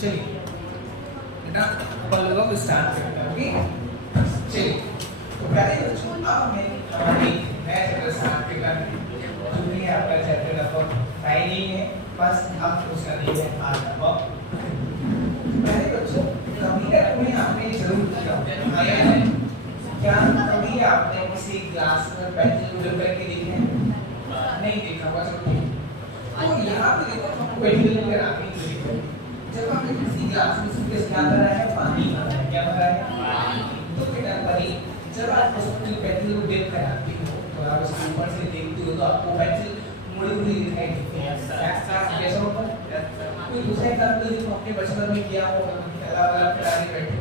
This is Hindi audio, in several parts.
चलिए बेटा अपन लोग स्टार्ट करते हैं। ओके चलिए तो प्यारे बच्चों अब मैं हमारी नया चैप्टर स्टार्ट करता हूं जो भी है आपका चैप्टर नंबर 9 ही है। बस अब उसका नहीं है आज नंबर। प्यारे बच्चों कभी ना तुम्हें आपने जरूर किया है क्या कभी आपने किसी क्लास में पेंसिल उधर करके देखी है? नहीं देखा होगा सबने। तो यहाँ पे देखो हमको पेंसिल लेकर आके देखो जब हमने किसी ग्लास में सूरज क्या कर रहा है पानी भर रहा है। क्या भर रहा है? तो बेटा परी जब आप उसकी पेंसिल को डिप कराती हो तो आप उसके ऊपर से देखती हो तो आपको पेंसिल मुड़ी मुड़ी दिखाई देती है। कैसा होता है? कोई दूसरा एग्जांपल जो आपने बचपन में किया हो अलग अलग खिलाड़ी बैठे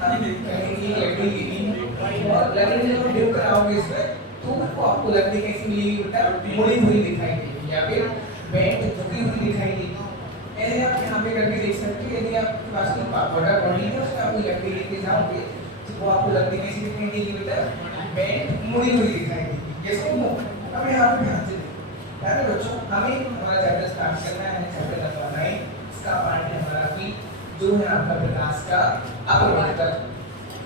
कहेंगे एक्टिविटी और लगेज जब डिप कराओगे इसमें तो आपको लगने कैसी मिलेगी बेटा? मुड़ी हुई दिखाई देगी या फिर बैंड झुकी हुई दिखाई देगी। ऐसे आप यहाँ पे करके देख सकते हो। यदि आपके पास कोई वाटर बॉडी है उसमें आप लकड़ी लेके जाओगे तो वो आपको लकड़ी कैसी दिखाई देगी बेटा? बैंड मुड़ी हुई दिखाई देगी। जैसे अब यहाँ पे ध्यान से देखो बच्चों हमें हमारा चैप्टर स्टार्ट करना है। चैप्टर नंबर 9 इसका पार्ट है हमारा कि जो है आपका प्रकाश का अपवर्तन।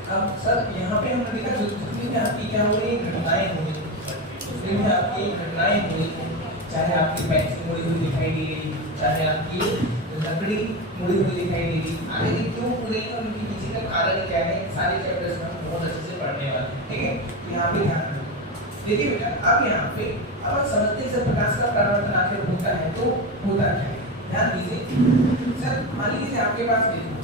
हम सर यहाँ पे हमने देखा जो जितनी भी आपकी क्या हो रही है घटनाएं हो रही जितनी भी आपकी घटनाएं हो रही चाहे आपकी पेंसिल मुड़ी हुई दिखाई दे रही चाहे आपकी लकड़ी मुड़ी हुई दिखाई दे रही आगे क्यों मुड़ी है उनके पीछे का कारण क्या है सारे चैप्टर्स में हम बहुत अच्छे से पढ़ने वाले हैं। ठीक है यहाँ पे ध्यान रखो। देखिए बेटा अब यहाँ पे अब आप समझते हैं सर प्रकाश का परावर्तन आखिर होता है तो होता क्या है? ध्यान दीजिए सर मान लीजिए आपके पास देखो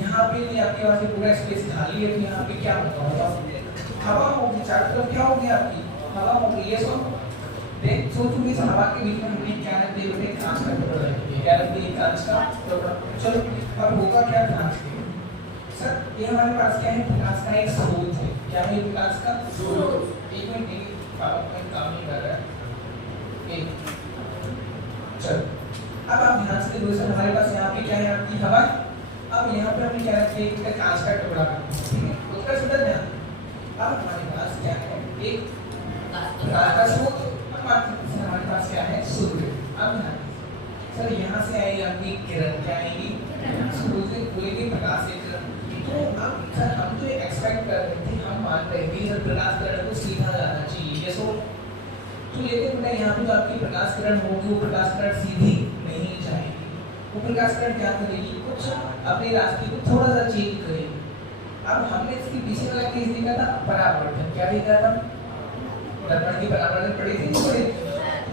यहाँ पे नहीं आपके पास पूरा स्पेस खाली है तो यहाँ पे क्या होगा? हवा होगी चारों तरफ क्या होगी आपकी हवा होगी। ये सो देख सोचो इस हवा के बीच में हमने क्या रख दिया बेटे? कांच का टुकड़ा रख दिया। क्या रख दिया? कांच का टुकड़ा। चलो अब होगा क्या कांच के सर ये हमारे पास क्या है? प्रकाश का एक स्रोत है। क्या है प्रकाश का स्रोत? एक मिनट काम नहीं कर रहा है एक चलो अब आप ध्यान से देखो सर हमारे पास यहाँ पे क्या है आपकी हवा। अब यहाँ पे हमने क्या रखा है? कांच का टुकड़ा। ठीक है उसका सीधा ध्यान। अब हमारे पास क्या है? एक प्रकाश का स्रोत हमारे पास क्या है? सूर्य। अब ध्यान सर यहाँ से आएगी आपकी किरण क्या आएगी? सूर्य से कोई भी प्रकाश से किरण। तो अब सर हम तो एक्सपेक्ट कर रहे थे हम मान रहे थे सर प्रकाश किरण को सीधा जाना चाहिए जैसे तो लेकिन बेटा यहाँ पे जो आपकी प्रकाश किरण होगी वो प्रकाश किरण सीधी नहीं जाएगी। वो प्रकाश किरण क्या करेगी? कुछ अपने रास्ते को थोड़ा सा चेंज करेगी। अब हमने इसके पीछे वाला केस देखा था परावर्तन। क्या देखा था? दर्पण की परावर्तन पड़ी थी नहीं पड़ी?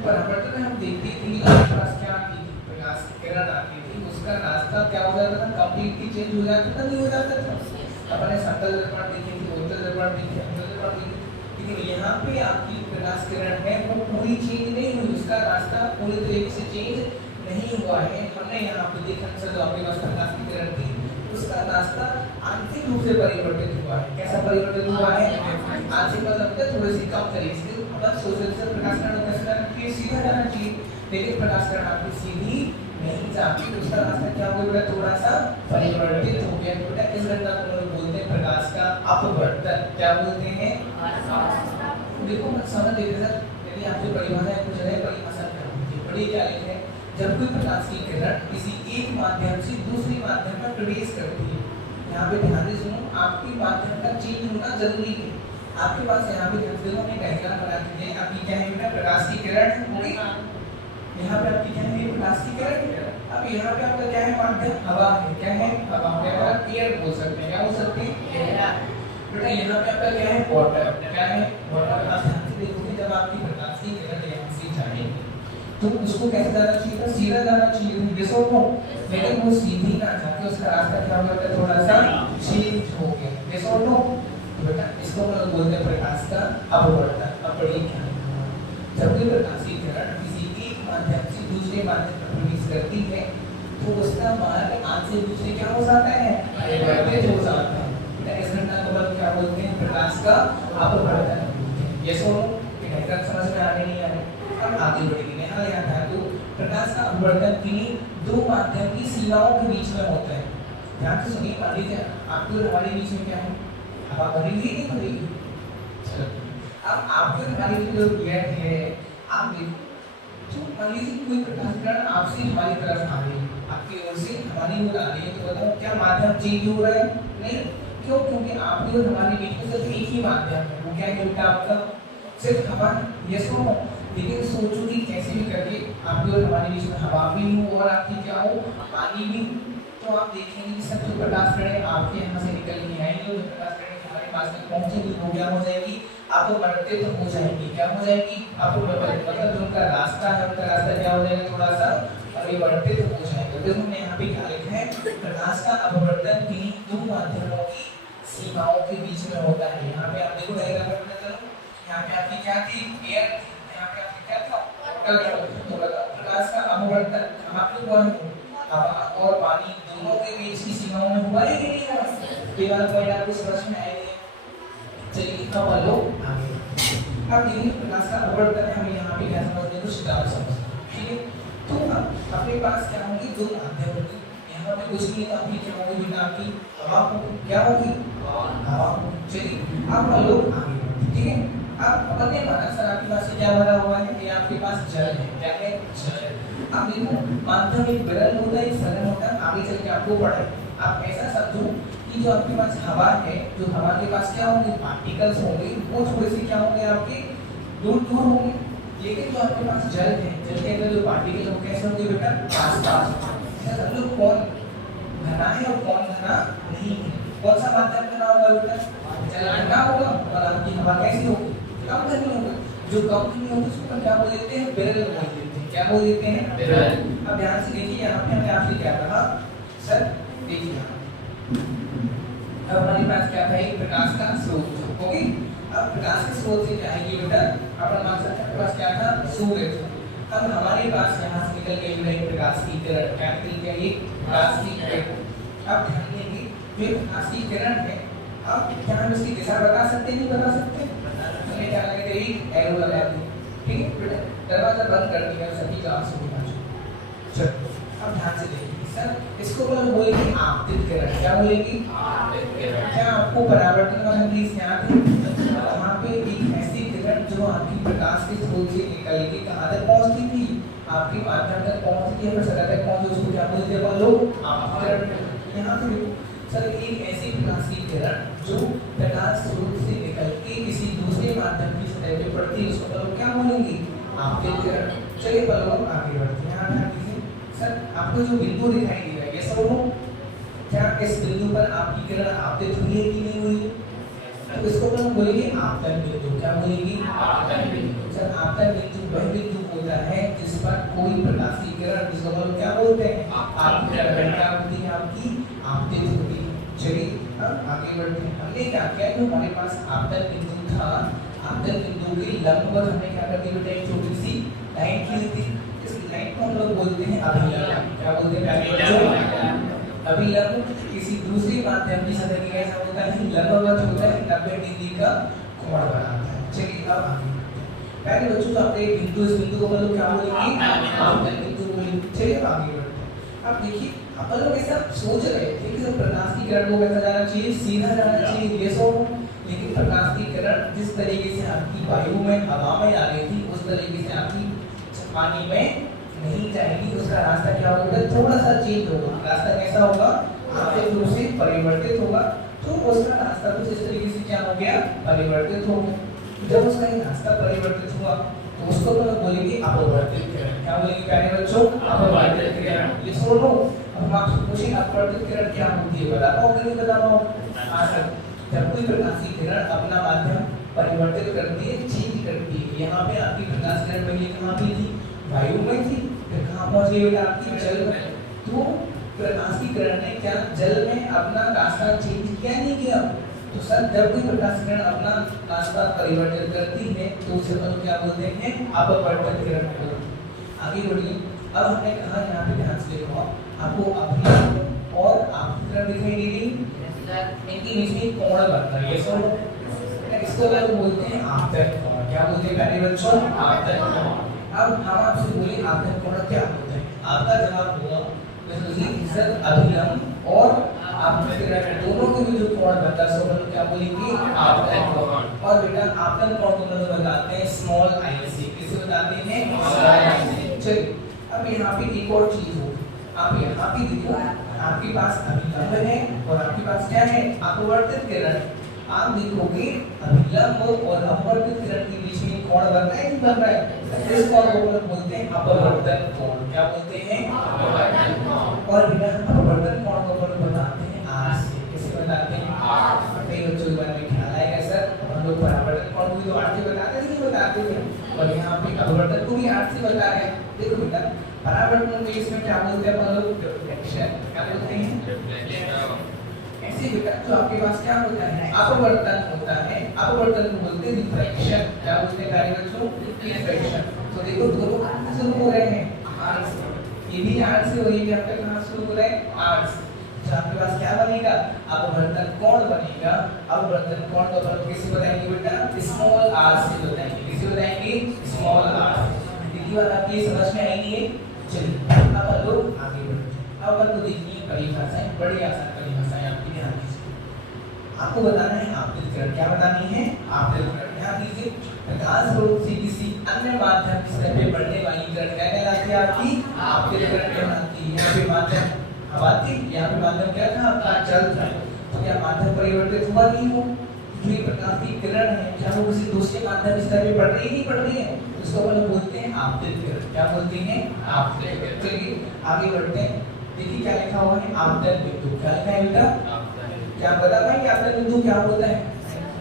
परावर्तन में हम देखते थे कि आपके पास क्या आती थी? प्रकाश किरण आती थी उसका रास्ता क्या हो जाता था? कंप्लीटली चेंज हो जाता था नहीं हो जाता था? अपने समतल दर्पण देखे थे उत्तल दर्पण देखे अंतल दर्पण देखे लेकिन यहाँ पे आपकी प्रकाश किरण है वो पूरी चेंज नहीं हुई। उसका रास्ता पूरी तरीके से चेंज नहीं हुआ है। हमने यहाँ पे देखा सर जो आपके पास प्रकाश की किरण थी उसका रास्ता आंशिक रूप से परिवर्तित हुआ है। कैसा परिवर्तित हुआ है? आंशिक मतलब थोड़ी सी कम तरीके से मतलब सोशल से प्रकाश किरण कैसे सीधा जाना चाहिए लेकिन प्रकाश किरण आपकी सीधी नहीं जाती तो उसका रास्ता क्या हो गया? थोड़ा सा परिवर्तित हो गया। तो इस घटना को हम बोलते हैं प्रकाश का अपवर्तन। क्या बोलते हैं? देखो मत समझ देखिए सर यदि आपसे परिभाषा है कुछ है परिभाषा क्या होती है? बड़ी क्या लिखे है? जब कोई प्रकाश की किरण किसी एक माध्यम से दूसरे माध्यम में प्रवेश करती है। यहाँ पे ध्यान से सुनो आपके माध्यम का चेंज होना जरूरी है। आपके पास यहाँ पे ध्यान से देखो हमने डायग्राम बना दी है। आपकी क्या है बेटा? प्रकाश की किरण होगी। यहाँ पे आपकी क्या है? प्रकाश की किरण। अब यहाँ पे आपका क्या है? माध्यम हवा है। क्या है? हवा। एयर बोल सकते हैं। क्या बोल सकते हैं? बेटा यहाँ पे आपका क्या है? वाटर। क्या है? वाटर। आप ध्यान से देखोगे जब आपकी प्रकाश की किरण यहाँ से जाएगी तो उसको कैसे जाना चाहिए था? सीधा जाना चाहिए जैसे वो लेकिन वो सीधी ना जाके उसका रास्ता क्या हो गया? थोड़ा सा चेंज हो गया जैसे वो बेटा इसको हम लोग बोलते हैं प्रकाश का अपवर्तन। अब पढ़िए क्या जब भी प्रकाश की किरण किसी एक माध्यम से दूसरे माध्यम पर प्रवेश करती है तो उसका मार्ग आज से दूसरे क्या हो जाता है? परिवर्तित हो जाता है। इस घटना को हम क्या बोलते हैं? प्रकाश का अपवर्तन। ये सो डायग्राम समझ में आने नहीं आ रहे? अब आगे बढ़ेंगे। हाँ यहाँ था तो प्रकाश का अपवर्तन किन्हीं दो माध्यम की सीमाओं के बीच में होता है। ध्यान से सुनिए मान लीजिए आपके और हमारे बीच में क्या है? हवा भरेगी नहीं भरेगी? अब आपके और हमारे बीच जो गैप है आप देखो तो मान लीजिए कोई प्रकाश किरण आपसे हमारी तरफ आ रही है आपकी ओर से हानि हो रही है, तो बताओ क्या माध्यम चेंज हो रहा है? नहीं। क्यों? क्योंकि आपके और हमारे बीच में सिर्फ एक ही माध्यम है, वो क्या है बेटा? आपका सिर्फ हवा। Yes no? लेकिन सोचो कि कैसे भी करके आपके और हमारे बीच में हवा भी हो और आपकी क्या हो, पानी भी। तो आप देखेंगे कि सब जो प्रकाश किरणें आपके यहाँ से निकल के आएंगी और प्रकाश किरणें हमारे पास में पहुंचेंगी, वो क्या हो जाएगी? आपको बढ़ते तो हो जाएगी। क्या हो जाएगी? आपको मतलब जो उनका रास्ता है, उनका रास्ता क्या हो जाएगा? थोड़ा सा अभी बढ़ते तो हो जाएगा। देखो हमने यहाँ पे क्या लिखा है, प्रकाश का अपवर्तन किन्हीं दो माध्यमों की सीमाओं के बीच में होता है। यहाँ पे आप देखो डायग्राम में पता चलो, यहाँ पे आपकी क्या थी? एयर थी। यहाँ पे आपकी क्या था? तो प्रकाश का अपवर्तन हम आप लोग कौन हवा और पानी दोनों के बीच की सीमाओं में हुआ है कि नहीं हुआ? केवल पॉइंट आपको समझ में आएगा। चलिए अब बोलो आगे। अब यही प्रकाश का अपवर्तन हमें यहाँ पे क्या समझने को सिद्धांत समझना, ठीक है? तो अब अपने पास क्या होगी? दो माध्यम होगी। यहाँ पे कुछ नहीं था, अभी क्या होगी बेटा? आपकी हवा होगी। क्या होगी? हवा। चलिए अब बोलो आगे, ठीक है? अब अपन ने माना सर आपके पास क्या भरा हुआ है? ये आपके पास जल है। क्या है? जल। अब देखो माध्यम एक विरल होता है, एक सरल होता है। आगे चल के आपको पढ़ाए। आप ऐसा समझो कि जो आपके पास हवा है, जो हवा के पास क्या होंगे? पार्टिकल्स होंगे, वो थोड़े से क्या होंगे? आपके दूर दूर होंगे। लेकिन जो आपके पास जल है, जल के अंदर जो पार्टिकल होंगे कैसे होंगे बेटा? पास पास। सब लोग कौन घना है और कौन घना नहीं है? कौन सा माध्यम घना होगा बेटा? जल घना होगा। और आपकी हवा कैसी होगी? कम घनी होगी। जो कम घनी होगी उसको क्या बोल देते हैं? विरल बोल देते हैं। क्या बोल देते हैं? विरल। अब ध्यान से देखिए, यहाँ पे हमने आपसे क्या कहा सर? देखिए अब हमारे पास क्या था? एक प्रकाश का स्रोत। ओके, अब प्रकाश के स्रोत से क्या है ये बेटा? अपन मान सकते हैं प्रकाश क्या था? सूर्य था। अब हमारे पास यहाँ से निकल के जो है प्रकाश की किरण, क्या निकल के ये प्रकाश की किरण। अब ध्यान देंगे जो प्रकाश की किरण है, अब क्या हम इसकी दिशा बता सकते हैं? नहीं बता सकते? हमें क्या लगे थे? एक एरो लगा दी, ठीक है बेटा? दरवाजा बंद कर दिया, सभी क्लास हो गया। चलो अब ध्यान से देखिए सर, इसको हम बोलेंगे आपतित किरण। क्या बोलेंगे? आपतित किरण। क्या आपको परावर्तन वाला प्लीज याद है? वहाँ पे एक ऐसी किरण जो आपकी प्रकाश के स्रोत से निकल के कहाँ तक पहुँचती थी? आपके माध्यम तक पहुँचती है, फिर सतह तक पहुँचे, उसको क्या बोलते हैं अपन लोग? आपतित किरण। यहाँ पे सर एक ऐसी प्रकाश की किरण जो प्रकाश स्रोत से निकल के किसी दूसरे माध्यम की सतह पे पड़ती है, उसको अपन क्या बोलेंगे? आपतित किरण। चलिए अपन आगे बढ़ते हैं। यहाँ ध्यान दीजिए सर, आपको जो बिंदु दिखाई दे रहा है, ये सब क्या इस बिंदु पर आपकी किरण आपतित हुई है कि नहीं हुई? तो इसको हम बोलेंगे आपतन बिंदु। क्या बोलेंगे? आपतन बिंदु। सर आपतन बिंदु वह बिंदु होता है जिस पर कोई प्रकाश की किरण, जिसको हम क्या बोलते हैं? आपतित किरण। क्या होती है? आपकी आपतित होती है। चलिए अब आगे बढ़ते हैं। हमने क्या किया? जो हमारे पास आपतन बिंदु था, आपतन बिंदु के लंबवत हमने क्या कर दिया बेटा? एक छोटी सी लाइन खींच दी। इस लाइन को हम लोग बोलते हैं अभिलंब। क्या बोलते हैं? अभिलंब किसी दूसरी माध्यम की सतह की कैसा होता है? लंबवत होता है, 90 डिग्री का कोण बनाता है। चलिए अब आगे पहले बच्चों तो आपने बिंदु, इस बिंदु को मतलब क्या बोलेंगे? आपतन बिंदु बोलेंगे। चलिए आगे बढ़ते हैं। अब देखिए अपन लोग ऐसा सोच रहे थे कि सब प्रकाश की किरण को कैसा जाना चाहिए? सीधा जाना चाहिए, ये सो। लेकिन प्रकाश की किरण जिस तरीके से आपकी वायु में, हवा में आ रही थी, उस तरीके से आपकी पानी में नहीं जाएगी। उसका रास्ता क्या होगा? थोड़ा सा चेंज होगा। रास्ता कैसा होगा? आपतित रूप से परिवर्तित होगा। तो उसका रास्ता कुछ इस तरीके से क्या हो गया? परिवर्तित हो गया। जब उसका रास्ता परिवर्तित हुआ तो उसको तो बोलेंगे अपवर्तित किरण। क्या बोलेंगे प्यारे बच्चों? अपवर्तित किरण। ये सुनो, अब आपसे पूछें अपवर्तित किरण क्या होती है? बता पाओ कि नहीं बता पाओ? हाँ सर, जब कोई प्रकाश की किरण अपना माध्यम परिवर्तित करती है, चेंज करती है। यहाँ पे आपकी प्रकाश किरण पहले कहाँ पे थी? वायु में थी, फिर कहाँ पहुँच गई बेटा? आपकी जल में। तो प्रकाश की किरण ने क्या जल में अपना रास्ता चेंज किया? नहीं किया। तो सर जब कोई प्रकाश किरण अपना रास्ता परिवर्तित करती है तो उसे अपन क्या बोलते हैं? अपवर्तित किरण बोलते हैं। आगे बढ़िए। अब हमने कहा यहाँ पे ध्यान से देखो, आपको अभिलंब और आपतित किरण दिखाई दे रही, इनके बीच में कोण बनता है। ये सब इसको लोग बोलते हैं आपतन कोण। क्या बोलते हैं प्यारे बच्चों? आपतन कोण। अब हम आपसे बोले आपतन कोण क्या होता है? आपका जवाब होगा सर अभिलंब और आपतित किरण दोनों के बीच जो कोण बनता है उसको हम क्या बोलेंगे? आपतन कोण। और बेटा आपतन कोण को हम बताते हैं स्मॉल आई से। किसे बताते हैं? स्मॉल आई से। चलिए अब यहाँ पे एक और चीज हो, आप यहाँ पे देखो, आपके पास अभिलंब है और आपके पास क्या है, अपवर्तित किरण। आप देखोगे अभिलंब और अपवर्तित किरण के बीच में कोण बन रहा है, नहीं बन रहा है? इस कोण को बोलते हैं अपवर्तन कोण। क्या बोलते हैं? अपवर्तन कोण। और बिना अपवर्तन कोण को बताते हैं आर से। कैसे बताते हैं? आर। कई बच्चों के बारे में ख्याल आएगा सर, हम लोग परावर्तन कोण को तो आर से बताते थे, नहीं बताते थे, और यहाँ पे अपवर्तन को भी आर से बता रहे हैं। देखो बेटा, परावर्तन के इसमें क्या बोलते हैं हम लोग? रिफ्लेक्शन। क्या बोलते हैं? ऐसे बेटा जो आपके पास क्या होता है, अपवर्तन होता है, अपवर्तन को बोलते हैं रिफ्रैक्शन। क्या बोलते हैं प्यारे बच्चों? रिफ्रैक्शन। तो देखो दोनों कहां से शुरू हो रहे हैं? आर से। ये भी आर से और ये भी आपका कहां शुरू हो रहा है? आर से। तो आपके पास क्या बनेगा? अपवर्तन कोण बनेगा। अपवर्तन कोण को अपन कैसे बताएंगे बेटा? स्मॉल आर से बताएंगे। कैसे बताएंगे? Small r. ये बात आपकी समझ में आई है? चलिए अब हम लोग आगे बढ़ते हैं। अब अपन को देखिए परिभाषाएं, बड़ी आसान परिभाषाएं आपकी ध्यान दीजिए। आपको बताना है आपतित किरण। क्या बतानी है? आपतित किरण। ध्यान दीजिए, प्रकाश स्रोत से किसी अन्य माध्यम की सतह पे बढ़ने वाली किरण क्या कहलाती है? आपकी आपतित किरण कहलाती है। यहाँ पे माध्यम हवा थी, यहाँ पे माध्यम क्या था? आपका जल था। तो क्या माध्यम परिवर्तित हुआ? नहीं हो। जो ये प्रकाश की किरण है, क्या वो किसी दूसरे माध्यम की सतह पे बढ़ रही है? नहीं बढ़ रही है, इसको अपन बोलते हैं आपतित किरण। क्या बोलते हैं? आपतित किरण। चलिए आगे बढ़ते हैं। देखिए क्या लिखा हुआ है? आपतन बिंदु। क्या लिखा है बेटा? क्या बता पाएंगे आपतन बिंदु क्या होता है?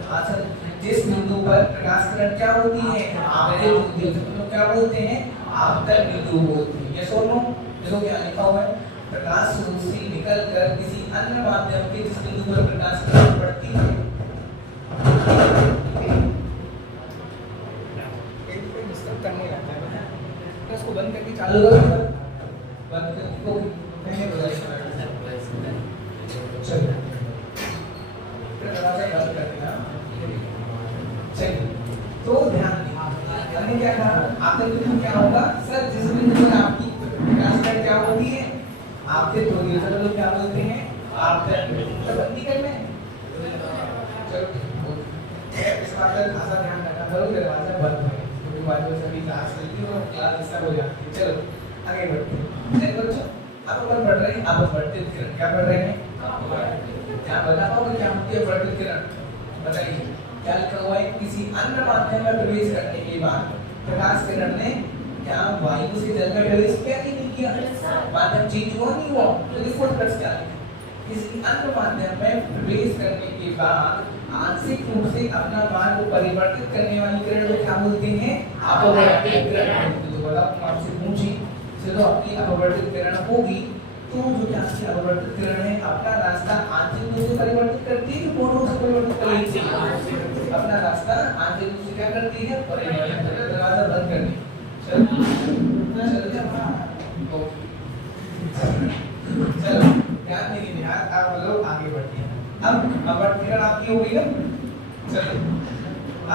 हाँ सर, जिस बिंदु पर प्रकाश किरण क्या होती है? आपतित होती है, तो क्या बोलते हैं? आपतन बिंदु बोलते हैं। ये सुनो, देखो क्या लिखा हुआ है? प्रकाश स्रोत से निकलकर किसी अन्य माध्यम के जिस बिंदु पर प्रकाश किरण पड़ती है, करने लगता है, तो इसको बंद करके चालू करो। बंद करके मैंने बताया। चलिए दरवाजा बंद कर दिया। चलिए तो ध्यान दीजिए, हमने क्या कहा? आपतित बिंदु क्या होगा सर? जिस बिंदु पर आपकी प्रकाश किरण क्या होती है? आपतित होती है, तो लोग क्या बोलते हैं? आपतन बिंदु। तो बंदी करना है। चलो इस बात का खासा ध्यान रखना, करो दरवाजा बंद है, क्योंकि बाद में सभी क्लास लेती है और क्लास डिस्टर्ब हो जाती है। चलो आगे बढ़ते हैं। देखो बच्चों, अब अपन पढ़ रहे हैं अपवर्तित किरण। क्या पढ़ रहे हैं? क्या बता पाओगे क्या होती है अपवर्तित किरण? बताइए क्या लिखा हुआ है? किसी अन्य माध्यम में प्रवेश करने के बाद प्रकाश किरण ने क्या वायु से जल में प्रवेश किया कि नहीं किया? माध्यम चेंज हुआ नहीं हुआ? तो देखो फर्स्ट क्या है, किसी अन्य माध्यम में प्रवेश करने के बाद आंशिक रूप से अपना मार्ग परिवर्तित करने वाली किरण को क्या बोलते हैं? अपवर्तित किरण। तो बताओ आपसे पूछी, चलो आपकी अपवर्तित किरण होगी तो जो क्या की अपवर्तित किरण है अपना रास्ता आंशिक रूप से परिवर्तित करती है कि पूर्ण रूप से परिवर्तित करती है? अपना रास्ता आंशिक रूप से क्या करती है? परिवर्तित करती है। दरवाजा बंद कर दी। चलो ध्यान दीजिए, आप लोग आगे बढ़ते हैं। अब अपवर्तित किरण आपकी हो गई ना। चलो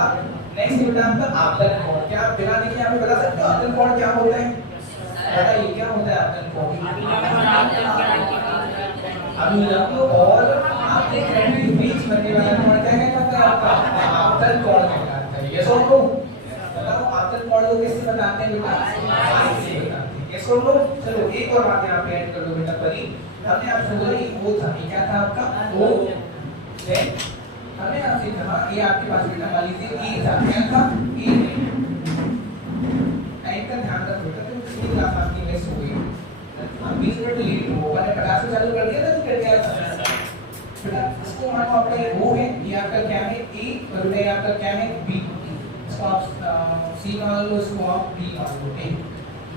अब नेक्स्ट बेटा आपका आपतन कोण। क्या आप बिना देखे यहाँ पे बता सकते हो आपतन कोण क्या होता है? बताइए क्या होता है आपतन कोण? अभिलंब और आपतित किरण के बीच बनने वाला कोण क्या कहलाता है? आपका आपतन कोण कहलाता है। यस और नो? बताओ आपतन कोण को कैसे बताते हैं बेटा? ऐसे बताते हैं। यस और नो? चलो एक और बात यहाँ पे ऐड कर दो बेटा। परी हमने आपसे बोला ये ओ था, ये क्या था आपका? ओ है। हमने आपसे कहा ये आपके पास बेटा मान लीजिए ए था। क्या था? ए है। का ध्यान रखो बेटा, तो कितनी क्लास आपकी मिस हो गई? आप 20 मिनट लेट हो, मैंने प्रकाश से चालू कर दिया था, तो कर दिया था बेटा। इसको मानो आपका ये ओ है, ये आपका क्या है? ए, और ये आपका क्या है? बी। इसको आप सी मान लो, इसको आप बी मान लो। ठीक,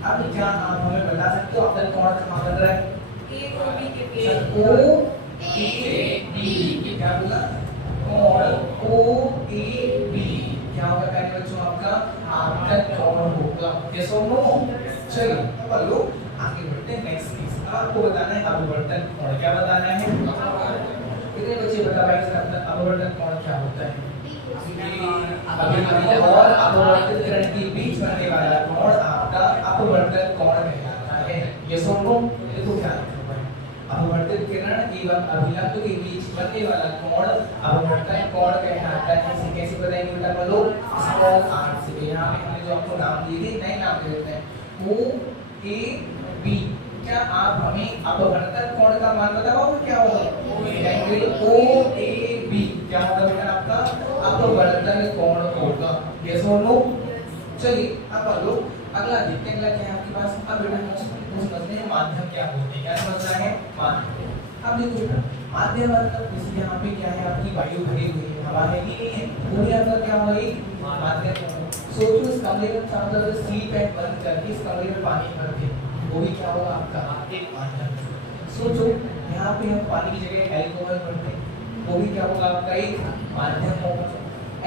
अब क्या आप हमें बता सकते हो आपका कोण कहाँ बन रहा है? ए और बी के बीच। ओ ए बी। क्या बोला? कोण ओ ए बी क्या होगा प्यारे बच्चों? आपका आपतन कोण होगा। यस और नो? चलिए अब लोग आगे बढ़ते हैं नेक्स्ट केस। आपको बताना है अपवर्तन कोण। क्या बताना है? कितने बच्चे बता पाएंगे सर अपवर्तन कोण क्या होता है? अभिलंब और अपवर्तित किरण के बीच बनने वाला कोण आपका अपवर्तन कोण कहलाता है। यस और नो? देखो क्या लिखा है, अपवर्तित किरण एवं अभिलंब के बीच बनने वाला कोण अपवर्तन कोण कहलाता है। इसे कैसे बताएंगे बेटा? बोलो स्मॉल आर से। यहाँ पे हमने जो आपको नाम दिए थे नए नाम दे देते हैं। ओ ए बी क्या आप हमें अपवर्तक कोण का मान बताओगे क्या होगा? एंगल OAB क्या होगा बेटा आपका अपवर्तक कोण होगा। यस और नो? चलिए अब लो अगला देखते हैं। अगला क्या है आपके पास? अब बेटा हम समझते हैं माध्यम क्या होते हैं। क्या समझना है? माध्यम। अब देखो बेटा माध्यम मतलब इस यहाँ पे क्या है आपकी वायु भरी हुई है, हवा है कि नहीं है, पूरी अंदर क्या हो रही माध्यम। सोचो इस कमरे में चारों तरफ से स्लीप एंड बंद करके इस कमरे में पानी भर दे, वो भी क्या होगा आपका एक माध्यम। सोचो यहाँ पे हम पानी की जगह अल्कोहल भरते, वो भी क्या होगा आपका एक माध्यम होगा।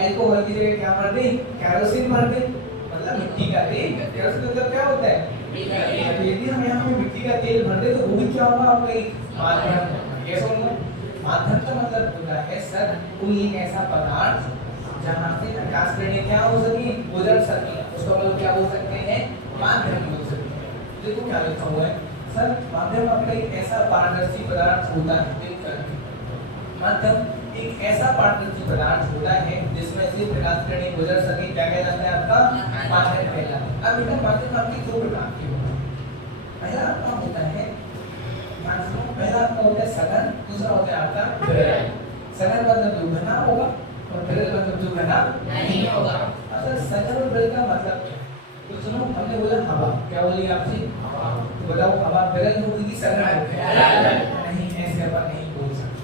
अल्कोहल की जगह क्या भर दे? केरोसिन भर दे, मतलब मिट्टी का तेल। केरोसिन मतलब क्या होता है? यदि हम यहाँ पे मिट्टी का तेल भर दे तो वो भी क्या होगा आपका एक माध्यम। ये सुनो माध्यम का मतलब होता है सर कोई एक ऐसा पदार्थ जहाँ से प्रकाश किरणें क्या हो सके, गुजर सके, उसको हम लोग क्या बोल सकते हैं? माध्यम बोल सकते हैं। देखो क्या लिखा हुआ है सर, माध्यम आपका एक ऐसा पारदर्शी पदार्थ होता है। माध्यम एक ऐसा पारदर्शी पदार्थ होता है जिसमें से प्रकाश किरणें गुजर सके, क्या कहलाता है आपका? माध्यम कहलाता है। अब बेटा माध्यम आपके दो प्रकार के होते हैं। पहला आपका होता है पहला आपका होता है सघन, दूसरा होता है आपका विरल। सघन मतलब जो घना होगा और विरल मतलब जो घना नहीं होगा। असल सघन और विरल का मतलब क्या है? तो सुनो हमने बोला हवा, क्या बोली आपसे? हवा। तो बताओ हवा विरल होगी कि सघन होगी? नहीं, ऐसे अपन नहीं बोल सकते।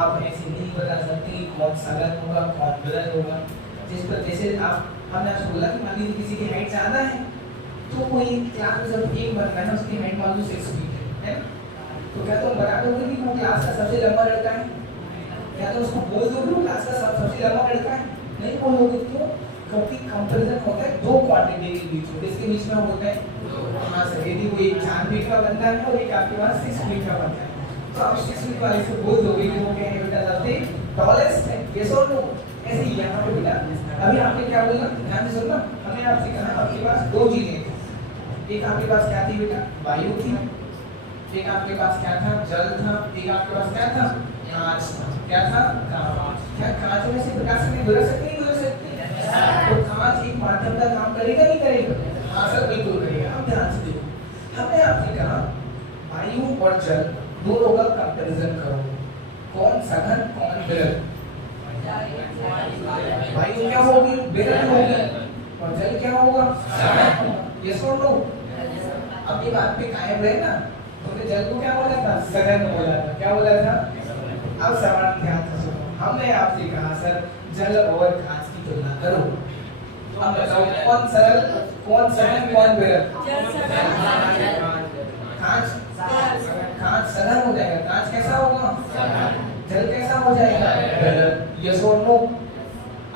आप ऐसे नहीं बता सकते कि कौन सघन होगा कौन विरल होगा। जिस पर जैसे आप हमने आपसे बोला कि मान लीजिए किसी की हाइट ज्यादा है तो कोई क्लास में जब एक बंदा है उसकी हाइट मान लो 6 फीट है ना, तो क्या तुम बता दोगे कि वो क्लास का सबसे लंबा लड़का है? क्या तुम उसको बोल दोगे वो क्लास का सबसे लंबा लड़का है? नहीं बोलोगे। क्यों? क्योंकि कंपैरिजन होता है दो क्वांटिटी के बीच में। किसके बीच में होता है? हाँ सर, यदि कोई 4 फीट का बंदा है और एक आपके पास 6 फीट का बंदा है तो आप 6 फीट वाले से बोल दोगे कि वो क्या है बेटा सबसे टॉलेस्ट है। यस और नो? ऐसे ही यहाँ पे बेटा अभी आपने क्या बोला, ध्यान से सुनना। हमने आपसे कहा आपके पास दो चीजें थी। एक आपके पास क्या थी बेटा? वायु थी। एक आपके पास क्या था? जल था। एक आपके पास क्या था? कांच था। क्या था? कांच। क्या कांच में से प्रकाश किरणें गुजर सकती है? गुजर सकती है। तो कांच एक माध्यम का काम करेगा नहीं करेगा? हाँ सर बिल्कुल करेगा। अब ध्यान से देखो हमने आपसे कहा वायु और जल दोनों का कंपैरिजन करो, कौन सघन कौन विरल। वायु क्या होगी? विरल होगी और जल क्या होगा? यस और नो? अपनी बात पे कायम रहे ना। तो जल को क्या बोला था? सघन बोला था। क्या बोला था? अब सवाल ध्यान से सुनो। हमने आपसे कहा सर जल और कांच की तुलना करो। अब बताओ कौन सरल कौन सघन कौन विरल? कांच। कांच सघन हो जाएगा। कांच कैसा होगा? जल कैसा हो जाएगा? विरल। यस और नो?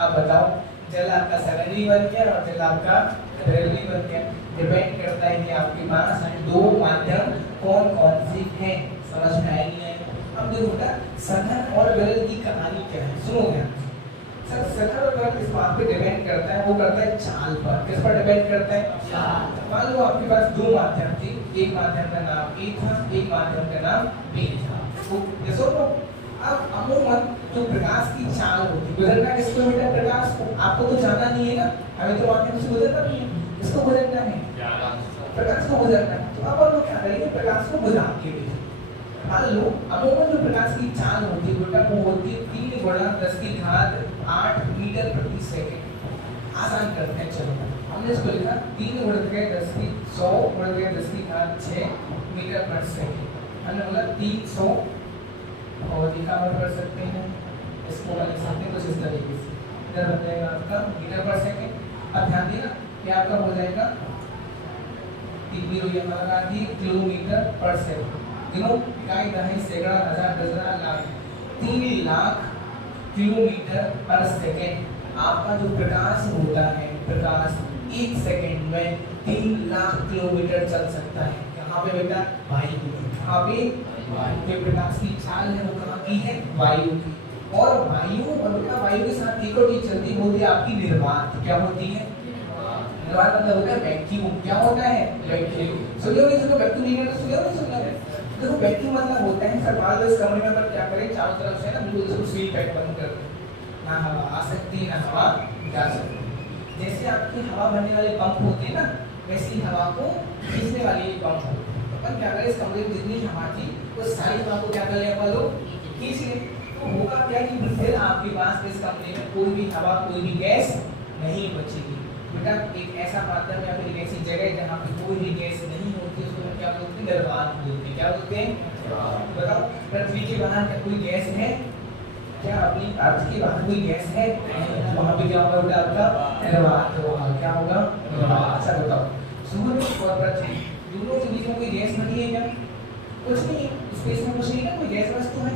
अब बताओ जल आपका सघन भी बन गया और जल आपका विरल भी बन गया। डिपेंड करता है कि आपके पास दो माध्यम कौन कौन से हैं। समझ में आया नहीं आया? अब देखो बेटा सघन और विरल की कहानी क्या है, सुनो ध्यान से। सर सघन और विरल किस बात पे डिपेंड करता है? वो करता है चाल पर। किस पर डिपेंड करता है? चाल। मान लो आपके पास दो माध्यम थे, एक माध्यम का नाम A था, एक माध्यम का नाम B था। तो ये सुनो अब अमूमन जो प्रकाश की चाल होती है, गुजरना किस किलोमीटर प्रकाश को आपको तो जाना नहीं है ना, हमें तो माध्यम से गुजरना नहीं है, इसको गुजरना है प्रकाश को गुजरना है। तो अब हम लोग क्या करेंगे? प्रकाश को बुझा के भेजेंगे। मान लो अमूमन जो प्रकाश की चाल होती है बेटा वो होती है 3 गुणा 10 की घात 8 मीटर प्रति सेकंड। आसान करते हैं, चलो हमने इसको लिखा 3 गुणा 10 की 100 गुणा 10 की घात 6 मीटर प्रति सेकंड। हमने बोला 300 और लिखा और कर सकते हैं, इसको लिख सकते हैं कुछ इस तरीके से। इधर बन जाएगा आपका मीटर पर सेकंड। अब ध्यान देना कि आपका हो जाएगा 3 हमारा किलोमीटर पर सेकंड। दिनों इकाई दहाई सैकड़ा हजार डजन लाख 3 लाख किलोमीटर पर सेकंड। आपका जो प्रकाश होता है, प्रकाश 1 सेकंड में 3 लाख किलोमीटर चल सकता है। यहाँ पे बेटा वायु की, यहाँ पे जो प्रकाश की चाल है वो कहाँ की है? वायु की। और वायु और बेटा वायु के साथ एक और चीज चलती होती है आपकी निर्वात। क्या होती है? निर्वात मतलब होता है वैक्यूम। क्या होता है? वैक्यूम। सुनियो नहीं सुनो? वैक्यूम नहीं तो सुनियो नहीं सुनना है। देखो वैक्यूम मतलब होता है सर मान लो इस कमरे में अपन क्या करें, चारों तरफ से ना बिल्कुल इसको सील पैक बंद कर दें, ना हवा आ सकती है ना हवा जा सकती। जैसे आपकी हवा भरने वाले पंप होते हैं ना, वैसी हवा को खींचने वाली पंप होते हैं। अपन क्या करें, इस कमरे में जितनी हवा थी वो सारी हवा को क्या कर ले अपन लोग खींच ले। तो होगा क्या कि फिर आपके पास इस कमरे में कोई भी हवा कोई भी गैस नहीं बचेगी। बेटा एक ऐसा माध्यम या फिर एक ऐसी जगह जहाँ पे कोई भी गैस नहीं होती है उसको क्या बोलते हैं, निर्वात बोलते हैं। क्या बोलते हैं? बताओ, पृथ्वी के बाहर क्या कोई गैस है? क्या अपनी अर्थ के बाहर कोई गैस है? वहाँ पे क्या होगा बेटा आपका निर्वात होगा। क्या होगा? निर्वात। अच्छा बताओ, सूर्य और पृथ्वी दोनों के बीच में कोई गैस नहीं है क्या? कुछ नहीं है, स्पेस में कुछ नहीं है, कोई गैस वस्तु है।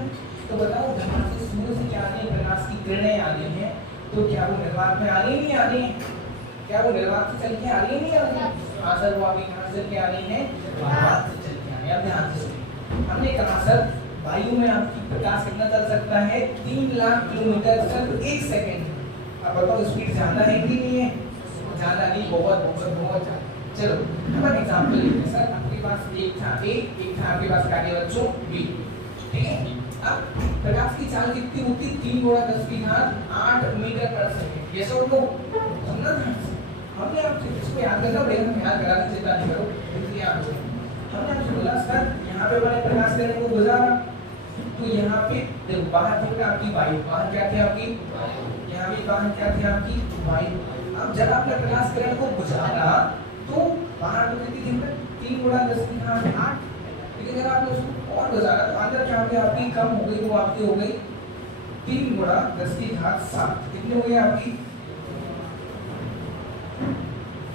तो बताओ जहाँ से सूर्य से क्या आ रही है, प्रकाश की किरणें आ रही हैं, तो क्या वो निर्वात में आ रही नहीं आ रही है? क्या वो निर्वात से चल के आ रही है नहीं आ रही है? हाँ सर, वो अभी कहाँ से चल के आ रही है? निर्वात से चल के आ रही है। अब ध्यान से सुनिए, हमने कहा सर वायु में आपकी प्रकाश कितना चल सकता है? 3 लाख किलोमीटर सिर्फ 1 सेकंड। अब बताओ स्पीड ज्यादा है कि नहीं है? ज्यादा नहीं, बहुत बहुत बहुत ज्यादा। चलो हम एग्जांपल लेते हैं। सर आपके पास एक था A, एक था आपके पास क्या बच्चों B, ठीक है। अब प्रकाश की चाल कितनी होती है? 3 गुणा 10 की घात 8 मीटर पर सेकंड। ये सब लोग समझना था। हमने आपसे इसको याद करना पड़ेगा, हम याद करा के चिंता नहीं करो, इसलिए आप हमने आपसे बोला सर यहाँ पे मैंने प्रकाश किरण को गुजारा, तो यहाँ पे देखो बाहर थी आपकी वायु, बाहर क्या थी आपकी? यहाँ भी बाहर क्या थी आपकी? वायु। अब जब आपने प्रकाश किरण को गुजारा तो बाहर तो कितनी थी? 3 गुणा 10 की घात 8। लेकिन जब आपने उसको और गुजारा तो अंदर क्या हो गई आपकी? कम हो गई, वो आपकी हो गई 3 गुणा 10 की घात 7। कितनी हो गई आपकी?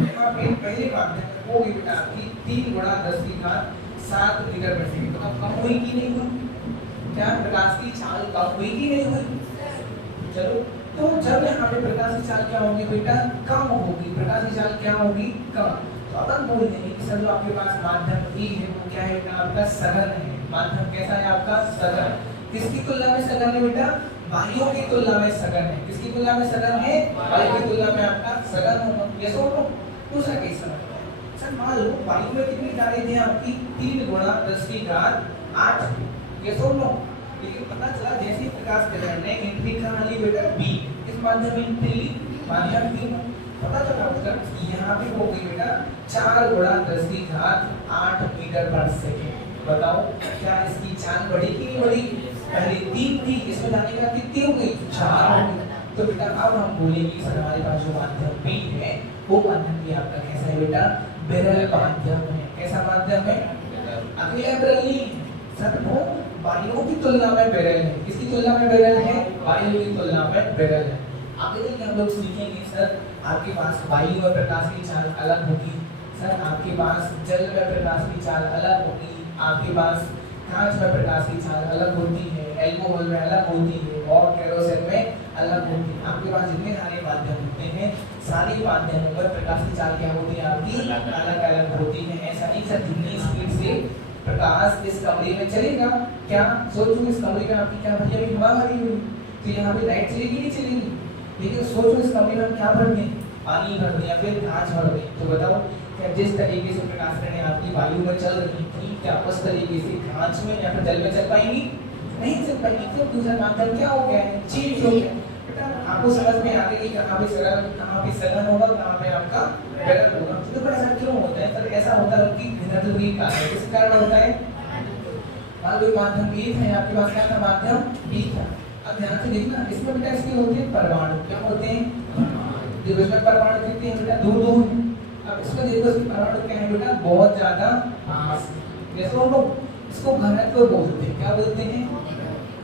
यहाँ पे पहले बात है वो भी बेटा आपकी 3 गुणा 10 की घात 7 मीटर पर सेकंड। तो अब कम हुई कि नहीं हुई? क्या प्रकाश की चाल कम हुई कि नहीं हुई? चलो, तो जब यहाँ पे प्रकाश की चाल क्या होगी बेटा? कम होगी। प्रकाश की चाल क्या होगी? कम। तो अपन बोल देंगे कि सर जो आपके पास माध्यम E है वो क्या है बेटा? आपका सघन है। माध्यम कैसा है आपका? सघन। किसकी तुलना में सघन है बेटा? वायु की तुलना में सघन है। किसकी तुलना में सघन है? वायु की तुलना में आपका सघन होगा। ये सोचो दूसरा केस समझते हैं। सर मान लो वायु में कितनी तारे थी आपकी? 3 गुणा 10 की घात 8। ये सोच लो, लेकिन पता चला जैसे प्रकाश किरण ने एंट्री कहाँ ली बेटा? B। इस माध्यम में एंट्री ली, माध्यम B में पता चला मतलब यहाँ पे हो गई बेटा 4 गुणा 10 की घात 8 मीटर पर सेकंड। बताओ क्या इसकी चाल बढ़ी कि नहीं बढ़ी? पहले 3 थी, इसमें जाने का कितनी हो गई? 4 हो गई। तो बेटा अब हम बोलेंगे सर हमारे पास जो माध्यम B है वो माध्यम भी आपका कैसा है बेटा? विरल माध्यम है। कैसा माध्यम है? अकेला विरल सर वो वायु की तुलना में विरल है। किसकी तुलना में विरल है? वायु की तुलना में विरल है। आगे देखिए हम लोग सीखेंगे सर आपके पास वायु और प्रकाश की चाल अलग होगी, सर आपके पास जल में प्रकाश की चाल अलग होगी, आपके पास कांच में प्रकाश की चाल अलग होती है, एल्कोहल में अलग होती है और केरोसिन में अलग होती है। आपके पास जितने सारे माध्यम होते हैं सारे माध्यमों में प्रकाश की चाल क्या होती है? आपकी अलग अलग होती है। ऐसा नहीं सर जितनी स्पीड से प्रकाश इस कमरे में चलेगा, क्या सोचो इस कमरे में आपकी क्या भरी हवा भरी हुई, तो यहाँ पे लाइट चलेगी नहीं चलेगी? लेकिन सोचो इस कमरे में क्या भर दें? पानी भर दें या फिर कांच भर दें। तो बताओ क्या जिस तरीके से प्रकाश किरणें आपकी वायु में चल रही थी क्या उस तरीके से कांच में या फिर जल में चल पाएंगी? नहीं चल पाएंगी। क्यों? दूसरा माध्यम क्या हो गया है? चेंज हो गया। बेटा आपको समझ में आ गई कहाँ पे सरल कहाँ पे सघन होगा, कहाँ पे आपका विरल होगा। तो ऐसा क्यों होता है? सर ऐसा होता है कि घनत्व के कारण। किस कारण होता है? मान लो माध्यम A है, आपके पास क्या था? माध्यम B था। अब ध्यान से देखना इसमें बेटा इसके होते हैं परमाणु। क्या होते हैं? जो इसमें परमाणु कितने हैं बेटा? 2 अब इसमें देखो इसके परमाणु क्या है बेटा? बहुत ज्यादा मास। जैसे हम लोग इसको घनत्व बोलते हैं। क्या बोलते हैं?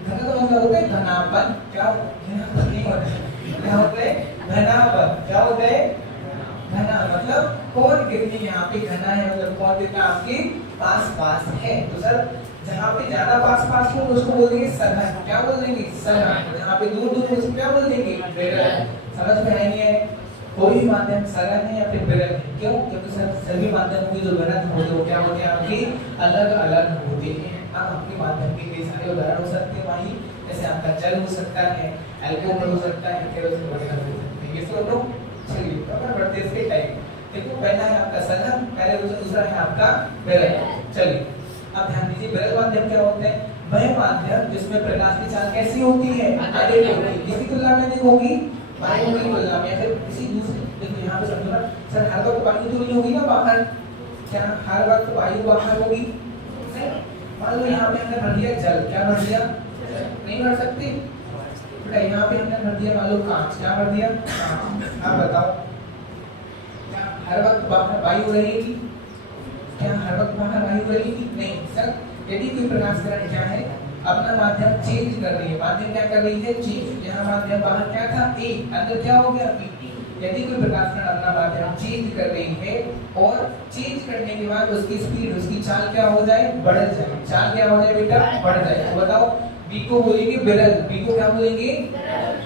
घनत्व मतलब होता है घनापन। क्या घनापन नहीं होता है? क्या होता है? घनापन। क्या होता है? घना मतलब कौन कितनी यहाँ पे घना है, मतलब कौन कितना आपके पास पास है। तो सर जहाँ पे ज्यादा पास पास हो उसको बोल देंगे सघन। क्या बोल देंगे? सघन। जहाँ पे दूर दूर उसको क्या बोल देंगे? विरल। समझ में आई है? कोई भी माध्यम सघन है या फिर विरल है। क्यों? क्योंकि सर सभी माध्यम की जो घनत्व होते हैं वो क्या होते हैं? आपके अलग अलग होते हैं। अब आपके माध्यम के कई सारे उदाहरण हो सकते हैं वही, जैसे आपका जल हो सकता है, एल्कोहल हो सकता है, केरोसिन वगैरह हो सकते हैं। ये सब लोग चलिए अपन बढ़ते इसके टाइप। देखो पहला है आपका सघन, पहले दूसरा है आपका विरल। चलिए अब ध्यान दीजिए विरल माध्यम क्या होते हैं? वह माध्यम जिसमें प्रकाश की चाल कैसी होती है? अधिक होती है। किसकी तुलना में अधिक होगी? वायु की तुलना में या फिर किसी दूसरे। देखो यहाँ पे समझो ना सर हर वक्त वायु तो नहीं होगी ना बाहर, क्या हर वक्त वायु बाहर होगी? मान लो यहाँ पे हमने भर दिया जल, क्या भर दिया? नहीं भर सकते बेटा। यहाँ पे हमने भर दिया मान लो कांच, क्या भर दिया? कांच। अब बताओ क्या हर वक्त बाहर वायु रहेगी? क्या हर वक्त बाहर वायु रहेगी? नहीं सर। यदि कोई प्रकाश किरण क्या है अपना माध्यम चेंज कर रही है, माध्यम क्या कर रही है? चेंज। यहाँ माध्यम बाहर क्या था? ए, अंदर क्या हो गया? बी। यदि कोई प्रकाश किरण अपना माध्यम चेंज कर रही है और चेंज करने के बाद उसकी स्पीड, उसकी चाल क्या हो जाए? बढ़ जाए। चाल क्या हो जाए बेटा? बढ़ जाए। तो बताओ बी को बोलेंगे विरल, बी को क्या बोलेंगे?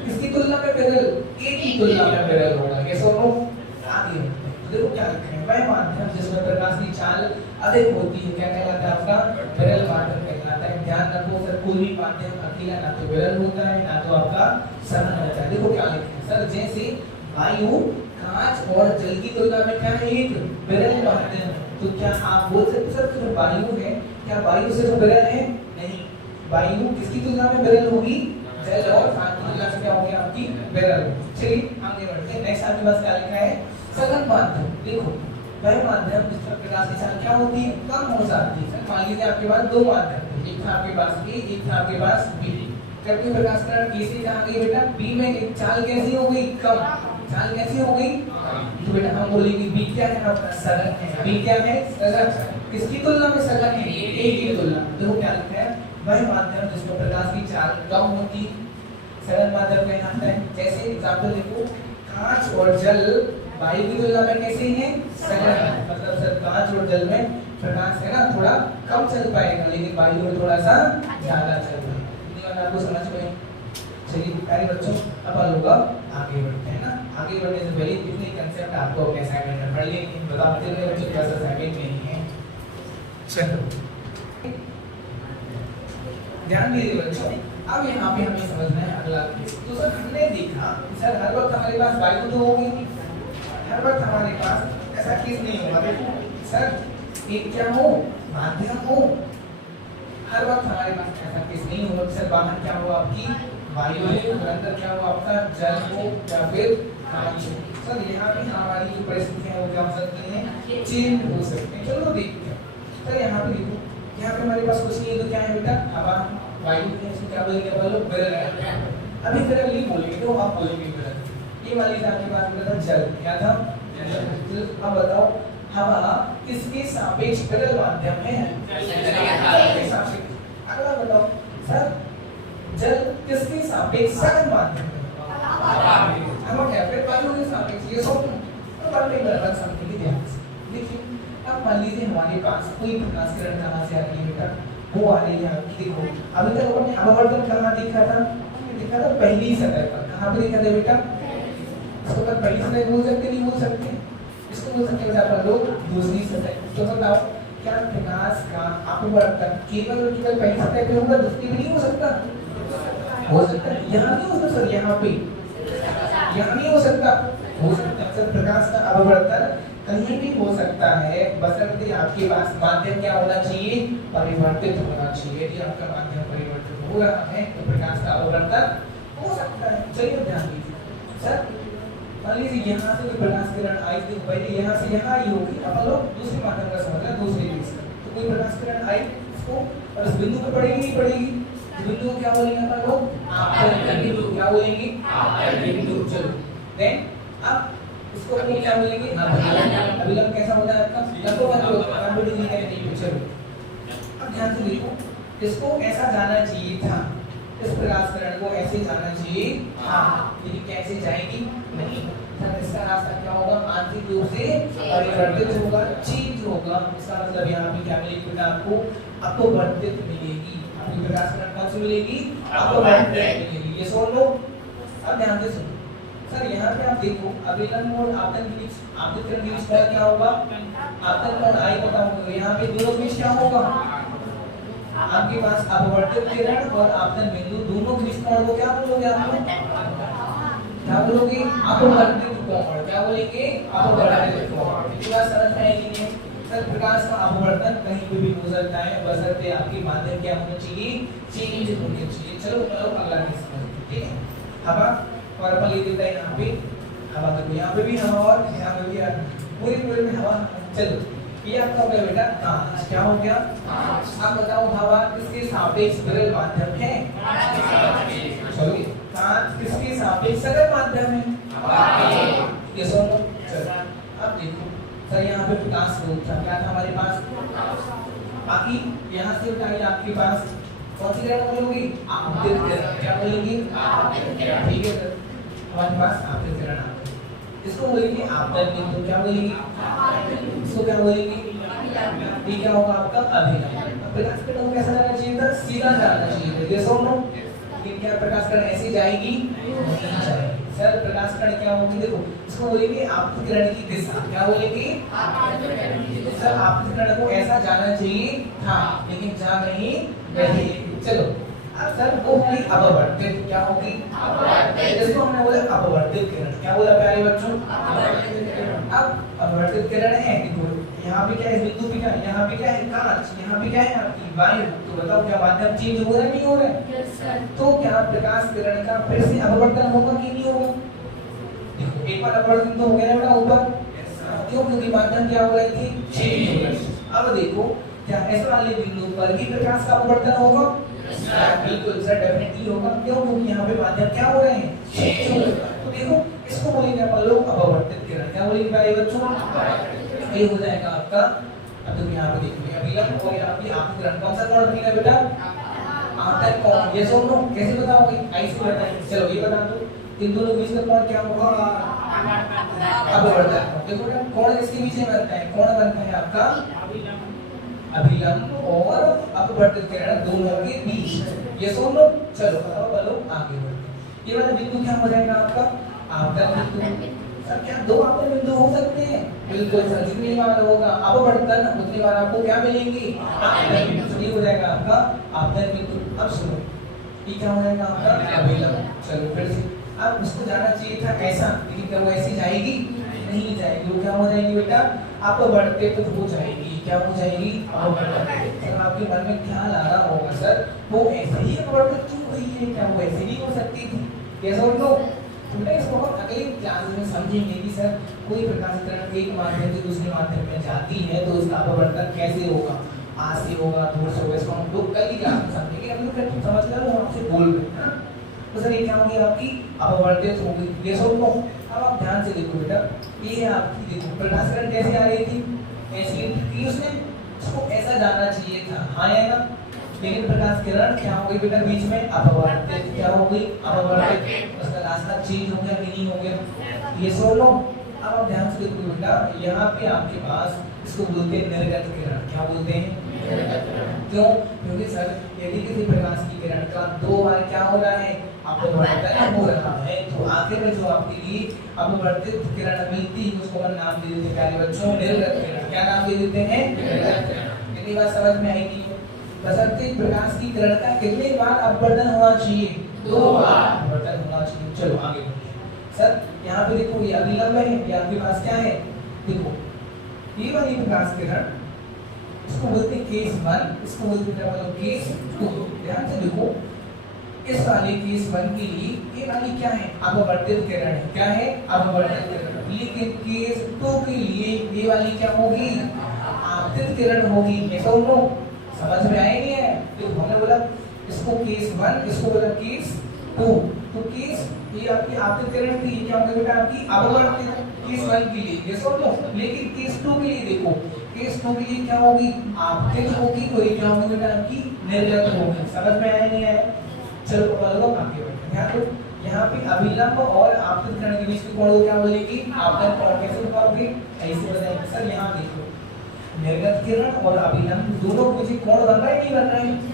किसकी तुलना में विरल? ए की तुलना में विरल होगा। ये सोनो आगे देखो क्या लिखा है, वह माध्यम जिसमें प्रकाश की चाल अधिक होती है क्या कहलाता है? आपका विरल माध्यम कहलाता है। ध्यान रखो सर, कोई भी माध्यम अकेला ना तो विरल होता है ना तो आपका सघन होता है। देखो क्या लिखा है सर, जैसे वायु, कांच और जल की तुलना में क्या है? एक विरल माध्यम। तो क्या आप बोल सकते सर जो वायु है, क्या वायु सिर्फ विरल है? नहीं, वायु किसकी तुलना में विरल होगी? जल और कांच की तुलना से क्या होगी? आपकी विरल। चलिए आगे बढ़ते हैं। नेक्स्ट आपके पास क्या लिखा है? सघन माध्यम। देखो वह माध्यम जिस पर प्रकाश की चाल क्या होती है? कम हो जाती है। मान लीजिए आपके पास दो माध्यम थे, एक था आपके पास ए, एक था आपके पास बी। जब कोई प्रकाश किरण ए से जहाँ गई बेटा बी में, एक चाल कैसी हो गई? कम। चाल कैसी हो गई? तो बेटा हम बोलेंगे बी क्या है? आपका सघन है। बी क्या है? सघन। किसकी तुलना में सघन है? ए की तुलना। देखो क्या लिखा है, वह माध्यम जिसमें प्रकाश की चाल कम होती सघन माध्यम कहलाता है। जैसे एग्जांपल देखो, कांच और जल वायु की तुलना में कैसे हैं? सघन। मतलब सर कांच और जल में प्रकाश है ना थोड़ा कम चल पाएगा, लेकिन वायु में थोड़ा सा ज्यादा चल पाएगा। इतनी बात आपको समझ में? चलिए प्यारे बच्चों अब लोग आगे बढ़ते हैं ना। आगे बढ़ने से पहले कितने कंसेप्ट आपको अपने असाइनमेंट में पढ़ लिए बताते हुए बच्चों क्या असाइनमेंट में नहीं है। चलो ध्यान दीजिए बच्चों, अब यहाँ पे हमें समझना है अगला केस। तो सर हमने देखा सर हर वक्त हमारे पास वायु तो होगी, हर वक्त हमारे पास ऐसा केस नहीं होगा। देखो सर एक क्या हो? माध्यम हो। हर वक्त हमारे पास ऐसा केस नहीं होगा सर बाहर क्या हो? आपकी वायु है और अंदर क्या हो? आपका जल हो या फिर कांच हो। सर यहाँ पे हमारी जो परिस्थितियां वो क्या हो सकती हैं? चेंज हो सकती हैं। चलो देखते हैं सर। यहाँ पे देखो, यहाँ पे हमारे पास कुछ नहीं है तो क्या है बेटा? हवा, वायु है। इसको क्या बोलेंगे अपन लोग? विरल। अभी विरल नहीं बोलेंगे तो आप बोलेंगे विरल। ये मान लीजिए आपके पास बेटा था जल, क्या था? जल। अब बताओ हवा किसके सापेक्ष विरल माध्यम है? के सापेक्ष। अगला बताओ सर जल किसके सापेक्ष सघन माध्यम है? हवा क्या? फिर वायु के सापेक्ष। ये सब तो बातें बराबर समझने की ध्यान से देखिए। अब मान लीजिए हमारे पास कोई प्रकाश किरण कहाँ से आ रही है बेटा? वो आ रही है आपकी, देखो अभी तक अपन ने अपवर्तन कहाँ देखा था? देखा था पहली सतह पर। कहाँ पे देखा था बेटा? इसको अपन पहली सतह बोल सकते नहीं बोल सकते? इसको बोल सकते बेटा अपन लोग दूसरी सतह। तो बताओ क्या प्रकाश का अपवर्तन केवल और केवल पहली सतह पे होगा, दूसरी पे नहीं हो सकता? हो सकता है। यहाँ नहीं हो सकता सर, यहाँ पे यहाँ नहीं हो सकता। हो सकता है सर, प्रकाश का अपवर्तन कहीं भी हो सकता है, बशर्ते आपके पास माध्यम क्या होना चाहिए? परिवर्तित होना चाहिए। यदि आपका माध्यम परिवर्तित हो रहा है तो प्रकाश का अपवर्तन हो सकता है। चलिए ध्यान दीजिए सर, मान लीजिए यहाँ से जो प्रकाश किरण आई थी पहले यहाँ से यहाँ आई होगी। अपन लोग दूसरे माध्यम का समझ रहे हैं, दूसरे केस का। तो कोई प्रकाश किरण आई उसको और उस बिंदु पे पड़ेगी नहीं पड़ेगी? बिंदु को क्या बोलेंगे अपन लोग? आपतन बिंदु। क्या बोलेंगे? आपतन बिंदु। चलो देन अब इसको अपन क्या बोलेंगे? अभिलंब। अभिलंब कैसा होता है आपका? लंबवत। चलो अब ध्यान से देखो, इसको ऐसा जाना चाहिए था, इस प्रकाश किरण को ऐसे जाना चाहिए था, लेकिन कैसे जाएगी? नहीं। इसका रास्ता क्या होगा? आंतरिक रूप से परिवर्तित होगा, चेंज होगा। इसका मतलब यहाँ पे क्या मिलेगी बेटा? आपको अपवर्तित मिलेगी। आपकी प्रकाश किरण कौन सी मिलेगी? अपवर्तित मिलेगी। ये सुन लो। अब ध्यान से सुनो सर, यहाँ पे आप देखो अभिलंब और आपतन के बीच, आपतन के बीच क्या होगा? आपतन कोण आई पता होगा। यहाँ पे दोनों के बीच क्या होगा? आपके पास अपवर्तित किरण और आपतन बिंदु दोनों के बीच कोण को क्या बोलोगे आप लोग? क्या बोलोगे? अपवर्तित कोण। क्या बोलेंगे? अपवर्तित कोण। इतनी बात समझ में आई कि नहीं? सर प्रकाश का अपवर्तन कहीं पे भी हो सकता है, बशर्ते आपकी माध्यम क्या होना चाहिए? चेंज होनी चाहिए। चलो अगला केस समझते, ठीक है? हवा और अपन ले देता है यहाँ पे हवा, तो यहाँ पे भी हवा और यहाँ पे भी पूरे पूरे में हवा। चलो ये आपका हो गया बेटा कांच। क्या हो गया? अब बताओ हवा किसके सापेक्ष तरल माध्यम है? चलो कांच किसके सापेक्ष तरल माध्यम है? ये सुनो चलो अब देखो सर यहाँ पे प्रकाश स्रोत था, क्या था हमारे पास? बाकी यहाँ से उठाइए आपके पास कौन सी किरण बोलोगी? आपतित किरण। क्या बोलेंगी? आपतित किरण। ठीक है सर हमारे पास आपतित किरण आ गई। इसको बोलेंगे आपतन बिंदु। क्या बोलेंगे? इसको क्या बोलेंगे? ये क्या होगा आपका? अभिलंब। प्रकाश किरण को कैसा जाना चाहिए था? सीधा जाना चाहिए था। ये सुनो लेकिन क्या प्रकाश किरण ऐसी जाएगी? नहीं जाएगी सर। प्रकाश किरण क्या होगी? देखो इसको बोलेंगे आपतित किरण की दिशा। क्या बोलेंगे? सर आपतित किरण को ऐसा जाना चाहिए था लेकिन जा नहीं रही। चलो अब सर वो होगी अपवर्तित। क्या होगी? अपवर्तित। इसको हमने बोला अपवर्तित किरण। क्या बोला प्यारे बच्चों? अब अपवर्तित किरण है देखो यहाँ पे क्या है? बिंदु पे क्या है? यहाँ पे क्या है? कांच। यहाँ पे क्या है? आपकी वायु। तो बताओ क्या माध्यम चेंज हो रहा है नहीं हो रहा है? Yes sir. तो क्या प्रकाश किरण का फिर से अपवर्तन होगा कि नहीं होगा? देखो एक बार अपवर्तन तो हो गया बेटा ऊपर। क्यों? क्योंकि माध्यम क्या हो रही थी? चेंज हो रही थी। अब देखो क्या ऐसे वाले बिंदु पर भी प्रकाश का अपवर्तन होगा? बिल्कुल सर डेफिनेटली होगा। क्यों? क्योंकि यहाँ पे माध्यम क्या हो रहे हैं? चेंज हो रहे हैं। तो देखो इसको बोलेंगे अपन लोग अपवर्तित किरण। क्या बोलेंगे प्यारे बच्चों? ये हो जाएगा आपका। अब तुम यहाँ पे देखिए अभिलंब और यहाँ पे आपतित किरण कौन सा कोण बनेगा बेटा? आपतन कोण। ये सुनो कैसे बताओगे? ऐसे बताएंगे। चलो ये बता दो इन दोनों बीच का कोण क्या होगा? अपवर्तन। देखो ना कोण किसके बीच में बनता है? कोण बनता है आपका अभिलंब और अपवर्तित किरण दोनों के बीच। ये सुनो चलो बोलो आगे बढ़ते। ये वाला बिंदु क्या हो जाएगा आपका? आपतन बिंदु। सर क्या दो आपतन बिंदु हो सकते हैं? बिल्कुल सर। जितनी बार होगा अपवर्तन उतनी बार आपको क्या मिलेंगी? आपतन बिंदु। ये हो जाएगा आपका आपतन बिंदु। अब सुनो ये क्या हो जाएगा आपका? अभिलंब। चलो फिर से अब उसको जाना चाहिए था ऐसा लेकिन क्या वो ऐसी जाएगी? नहीं जाएगी। वो क्या हो जाएगी बेटा? अपवर्तित हो जाएगी। क्या हो जाएगी? अपवर्तित। सर आपके मन में ख्याल आ रहा होगा सर वो ऐसे ही अपवर्तित क्यों हुई है? क्या वो ऐसे नहीं हो सकती थी? कैसे हो लो इसको हम अगले क्लास में समझेंगे कि सर कोई प्रकाश किरण एक माध्यम से दूसरे माध्यम में जाती है तो उसका अपवर्तन कैसे होगा? आज से होगा, दूर से होगा। इसको हम लोग कल की क्लास में समझेंगे। अभी तक समझ लो हम आपसे बोल रहे हैं ना। तो सर ये क्या होगी आपकी? अपवर्तित होगी। ये सुन लो अब आप ध्यान से देखो बेटा ये आपकी देखो प्रकाश किरण कैसे आ रही थी? ऐसी थी उसने उसको ऐसा जाना चाहिए था। हाँ या ना? लेकिन प्रकाश किरण क्या हो गई बेटा बीच में? अपवर्तित। क्या हो गई? अपवर्तित। उसका रास्ता चेंज हो गया कि नहीं हो गया? ये सुन लो अब आप ध्यान से देखो बेटा यहाँ पे आपके पास इसको बोलते हैं निर्गत किरण। क्या बोलते हैं? क्यों? क्योंकि सर यदि किसी प्रकाश की किरण का दो बार क्या हो रहा है? अपवर्तन हो रहा है तो आखिर में जो आपके लिए अपवर्तित किरण मिलती है उसको हम नाम दे देते हैं प्यारे बच्चों निर्गत किरण। क्या नाम दे देते हैं? निर्गत किरण। कितनी बार समझ में आएगी? बशर्ते प्रकाश की किरण का कितने बार अपवर्तन होना चाहिए? दो बार अपवर्तन होना चाहिए। चलो आगे बढ़ते सर यहाँ पे देखो ये अभिलंब है। ये आपके पास क्या है? देखो ये वाली प्रकाश किरण इसको बोलते हैं केस 1, इसको बोलते हैं केस 2। ध्यान से देखो इस वाले केस 1 के लिए ये वाली क्या है? अपवर्तित किरण है। क्या है? अपवर्तित किरण। लेकिन केस 2 के लिए ये वाली क्या होगी? आपतित किरण होगी। ये तो लोग समझ में आए नहीं है? तो हमने बोला इसको केस 1 इसको बोला केस 2। तो केस ये आपकी आपतित किरण थी। ये क्या होगा बेटा? आपकी अपवर्तित केस 1 के लिए। ये सब लोग लेकिन केस 2 के लिए देखो केस 2 के लिए क्या होगी? आपतित होगी। तो ये क्या होगी बेटा? आपकी निर्गत होगी। समझ में आया नहीं आया? चलो बोलो आगे बढ़ते हैं। ध्यान दो यहाँ पे अभिलंब और आपतित किरण के बीच के कोण को क्या बोलेगी? आपतन कोण। कैसे बताओगे? ऐसे बताएंगे सर यहाँ देखो निर्गत किरण और अभिलंब दोनों के बीच कोण बन रहा है नहीं बन रहा है?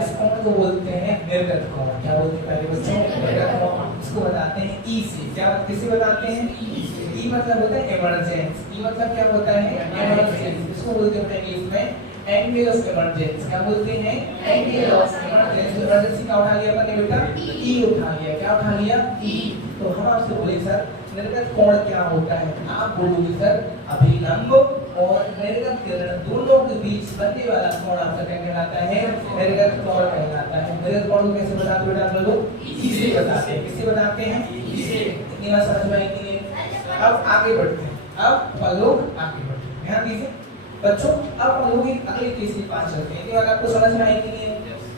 इस कोण को बोलते हैं निर्गत कोण। क्या बोलते हैं पहले बच्चों? निर्गत कोण। इसको बताते हैं ई से। क्या किसे बताते हैं? ई से। ई मतलब होता है इमरजेंस। ई मतलब क्या होता है? इमरजेंस। इसको बोलते हैं इंग्लिश में एंगल ऑफ इमरजेंसी। क्या बोलते हैं? Angle of emergency. इमरजेंसी का उठा लिया अपने बेटा? ई उठा लिया। क्या उठा लिया? ई। तो हम आपसे बोले सर निर्गत कोण क्या होता है? आप बोलोगे सर अभिलंब और निर्गत किरण दोनों के बीच बनने वाला कोण आपका क्या कहलाता है? निर्गत कोण कहलाता है। निर्गत कोण को कैसे बताते बेटा आप लोग? ई से बताते हैं। किससे बताते हैं? ई से। इतनी बात समझ में आई कि नहीं? अब आगे बढ़ते हैं। अब लोग आगे बढ़ते हैं। ध्यान दीजिए बच्चों अब हम लोग एक अगले केस के पास चलते हैं, ये वाला आपको समझ में आएगी नहीं है।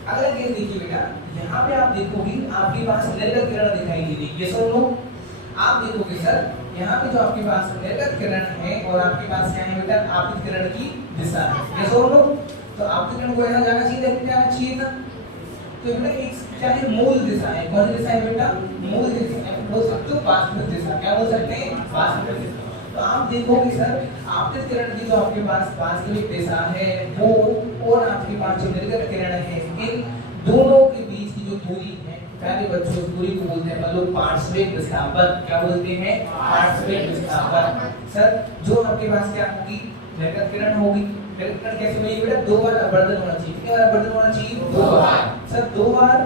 अगला केस देखिए बेटा, यहाँ पे आप देखोगे आपके पास निर्गत किरण दिखाई दे रही है, ये सुन लो। आप देखोगे सर यहाँ पे जो आपके पास निर्गत किरण है और आपके पास क्या है बेटा, आपतित किरण की दिशा है, ये सुन लो। तो आपतित किरण को यहाँ जाना चाहिए था, जाना चाहिए था। तो बेटा एक क्या है, मूल दिशा है। कौन सी दिशा है बेटा, मूल दिशा। बोल सकते हो वास्तविक दिशा, क्या बोल सकते हैं, वास्तविक दिशा। तो आप देखोगे सर आपतित किरण की जो आपके पास वास्तविक दिशा है वो और आपके पास जो निर्गत किरण है, इन दोनों के बीच की जो दूरी है प्यारे बच्चों, उस दूरी को बोलते हैं हम लोग पार्श्विक विस्थापन। क्या बोलते हैं, पार्श्विक विस्थापन। सर जो आपके पास क्या होगी, निर्गत किरण होगी। निर्गत किरण कैसे होगी बेटा, दो बार अपवर्तन होना चाहिए। कितनी बार अपवर्तन होना चाहिए, दो बार। सर दो बार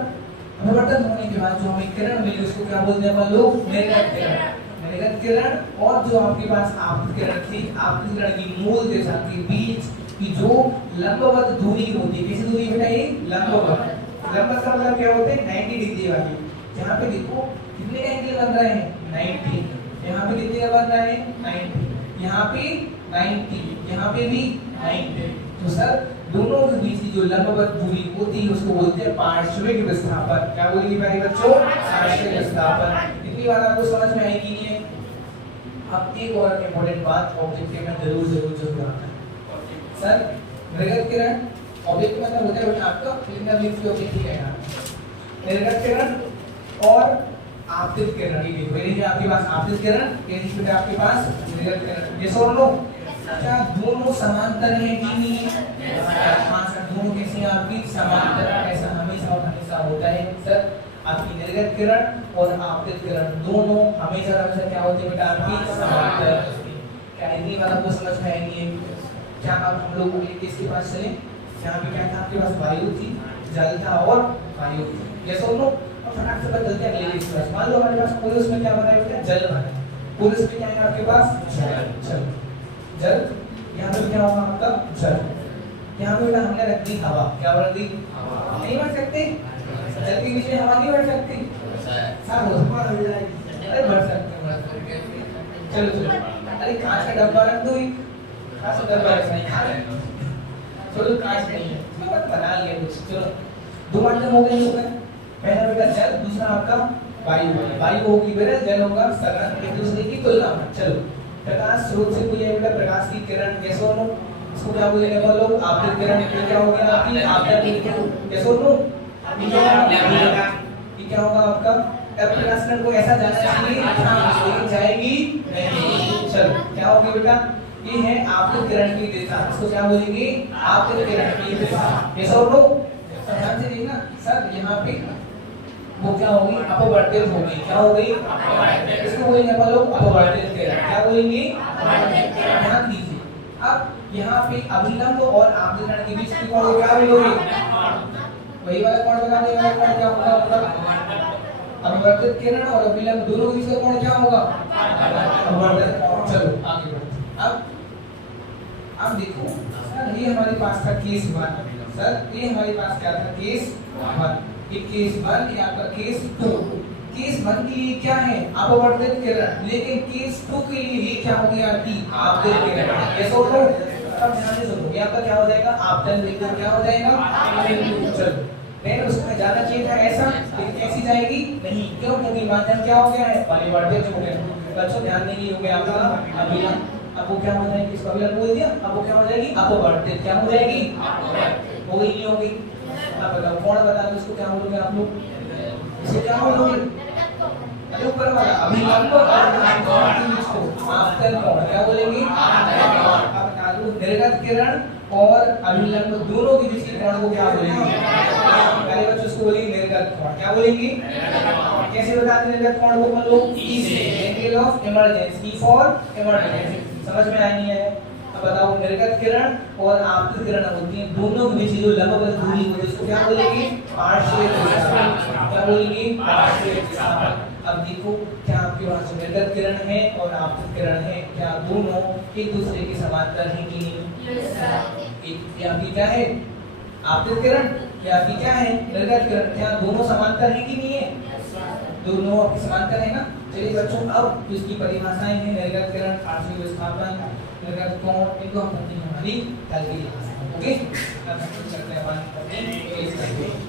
अपवर्तन होने के बाद जो हमें किरण मिली उसको क्या बोलते हैं हम लोग, निर्गत किरण। निर्गत किरण और जो आपके पास आपतित किरण थी, आपतित किरण की मूल दिशा के बीच की जो लंबवत दूरी होती है, कैसी दूरी बेटा, ये लंबवत। लंबवत का मतलब क्या होता है, 90 डिग्री वाली। यहाँ पे देखो कितने का एंगल बन रहा है, 90। यहाँ पे कितने का बन रहा है, 90। यहाँ पे 90, यहाँ पे भी 90। तो सर दोनों के बीच की जो लंबवत दूरी होती है उसको बोलते हैं पार्श्विक विस्थापन। क्या बोलेंगे भाई बच्चों, पार्श्विक विस्थापन। इतनी बात आपको समझ में आएगी नहीं है। अब एक और इम्पोर्टेंट बात ऑब्जेक्ट में जरूर आता है सर, निर्गत किरण ऑब्जेक्ट मतलब होता है बेटा आपका फिल्म लिंक की ऑब्जेक्ट है यहाँ। निर्गत किरण और आपतित किरण, ये देखो ये आपके पास आपतित किरण, ये बेटा आपके पास निर्गत किरण। ये सुन लो, क्या दोनों समांतर हैं कि नहीं? हाँ सर, दोनों कैसे हैं आपकी, समांतर। ऐसा हमेशा होता है सर, आपकी निर्गत किरण और आपतित किरण दोनों हमेशा क्या होते हैं बेटा, आपकी समांतर। क्या इतनी बात आपको समझ में आएगी? क्या अब हम लोग अगले केस के पास चलें। यहाँ पे क्या था, आपके पास वायु थी, जल था और वायु थी। ये सुन लो, अब फटाक से बदलते हैं अगले केस के पास। मान लो हमारे पास पूरे उसमें क्या बना है बेटा, जल बना है। पूरे उसमें क्या है आपके पास, जल। यहाँ पे क्या होगा आपका, जल। यहाँ पे बेटा हमने रख दी हवा। क्या रख दी, नहीं बढ़ सकते, जल के बीच में हवा नहीं बढ़ सकती। अरे बढ़ सकते, चलो। अरे कांच का डब्बा रख दो, कांच का डब्बा नहीं, चलो कांच नहीं है, तो बना लिया कुछ। चलो दो माध्यम हो गए इसमें, पहला बेटा जल, दूसरा आपका वायु। वायु होगी बेटा, जल होगा सघन, एक दूसरे की तुलना में। चलो प्रकाश स्रोत से कोई बेटा प्रकाश की किरण, कैसे हो, इसको क्या बोलेंगे हम लोग, आपतित किरण। क्या हो गया आपकी आपतित किरण, कैसे हो, ये क्या होगा आपका, अब प्रकाश किरण को ऐसा जाना चाहिए, लेकिन जाएगी नहीं। चलो क्या होगी बेटा, ये है आपतित किरण की दिशा, इसको क्या बोलेंगे, आपतित किरण की दिशा। ये सब लोग ध्यान से देखना सर, यहाँ पे वो क्या होगी, अपवर्तित होगी। क्या हो गई, इसको बोलेंगे अपन लोग अपवर्तित किरण। क्या बोलेंगे, ध्यान दीजिए। अब यहाँ पे अभिलंब और आपतित किरण के बीच की कोण क्या मिलोगे, वही वाला कोण बना देगा। कोण क्या होगा, मतलब अपवर्तित किरण और अभिलंब दोनों के बीच का कोण क्या होगा, अपवर्तित कोण। चलो आगे बढ़ते। अब देखो सर, ये हमारे पास था केस 1। सर ये हमारे पास क्या था, केस 1। ये केस 1, ये आपका केस 2। केस 1 के लिए क्या है, अपवर्तित किरण, लेकिन केस 2 के लिए ये क्या हो गया आपकी आपतित किरण। ये सोचो, अब ध्यान से सुनो, ये आपका क्या हो जाएगा, आपतन बिंदु। क्या हो जाएगा, चलो। लेकिन उसमें जाना चाहिए था ऐसा, लेकिन ऐसी जाएगी नहीं। क्यों, क्योंकि माध्यम क्या हो गया है, परिवर्तित हो गया। बच्चों ध्यान देंगे, हो गया आपका अभिलंब। अब वो क्या हो जाएगी, इसको अभिलंब बोल दिया, अब वो क्या हो जाएगी, अपवर्तित। क्या हो जाएगी, हो गई, नहीं होगी। अब बताओ कौन बता दो, इसको क्या बोलोगे आप लोग, इसे क्या बोलोगे, अरे ऊपर वाला अभिलंब और आपतन कोण। क्या बोलेंगे, अब बता दो निर्गत किरण और अभिलंब दोनों के बीच के कोण को क्या बोलेंगे, पहले बच्चों इसको बोलेंगे निर्गत कोण। क्या बोलेंगे, कैसे बताते हैं निर्गत कोण को हम लोग, ई से, angle of emergency, for emergency. समझ में आई है। अब बताओ निर्गत किरण और आपतित किरण होती है, दोनों के बीच जो लंबवत दूरी होती है उसको क्या बोलेंगे, पार्श्विक विस्थापन। क्या बोलेंगे, पार्श्विक विस्थापन। अब देखो क्या आपके पास निर्गत किरण है और आपतित किरण है, क्या दोनों एक दूसरे के समांतर हैं कि नहीं? ये आपकी क्या है, आपतित किरण, क्या आपकी क्या है, निर्गत किरण। क्या दोनों समांतर हैं कि नहीं है? दोनों आपके समांतर है ना। चलिए बच्चों, अब इसकी परिभाषाएं हैं, निर्गत किरण, पार्श्विक विस्थापन, अगर कौन इनको हम पत्नी हमारी कल की यहाँ से ओके अब हम करते हैं 1 ओके